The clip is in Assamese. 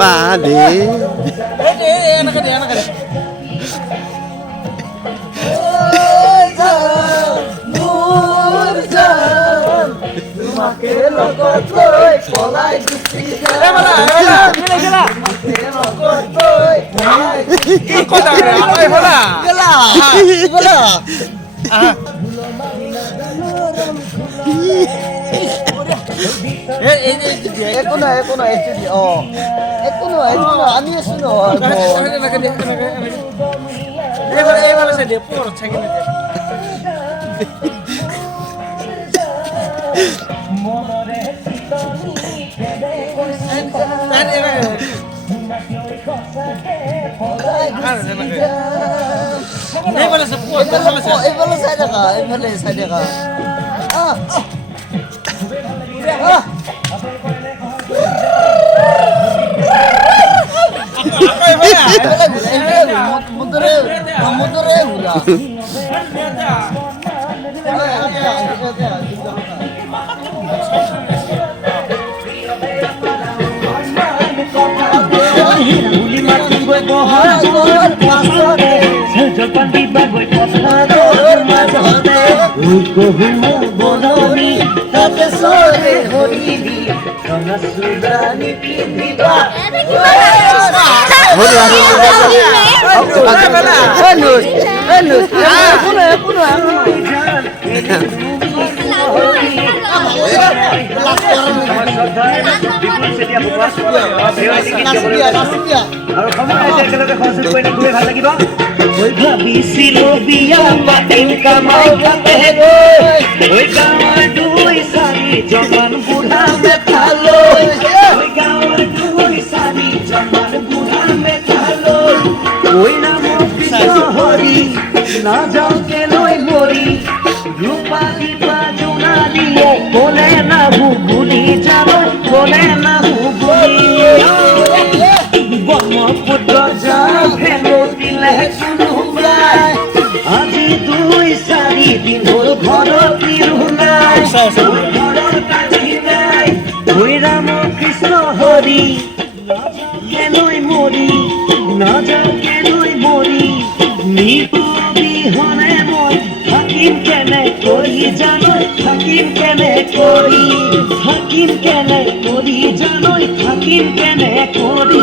পানে তোমাকে লগত লৈ পলাই গুচি একো নাই একো নাই একো নহয় আমি আছো নহয় এইফালে চাই থাকা এইফালে চাই থাকা মুদরে ঘুরা বননি তাতে সরে হরিবি সুদানি পিন্ধিবা ভাবিছিলো বিয়া পাতিম কামাই খাতে গৈ গাঁৱৰ দুই চাৰিজন বুঢ়া মেঠালৈ গাঁৱৰ দুই চাৰিজন বুঢ়া মেঠালৈ ঐ ৰাম কৃষ্ণ হৰি নাযাওঁ কেলৈ মৰি ৰূপালী জোনা দিয়ে ক'লে নাহো বুলি জানো ক'লে নাহো বুলি ব্ৰহ্মপুত্ৰ যাওঁ ভেলতিলে আজি দুই চাৰি দিন হ'ল ঘৰত নিৰু নাই ঐ ৰাম কৃষ্ণ হৰি কেলৈ মৰি নাযাওঁ কেলৈ মৰি নিৰু বিহনে মই থাকিম কেনে কৰি জানো থাকিম কেনে কৰি জানো থাকিম কেনে কৰি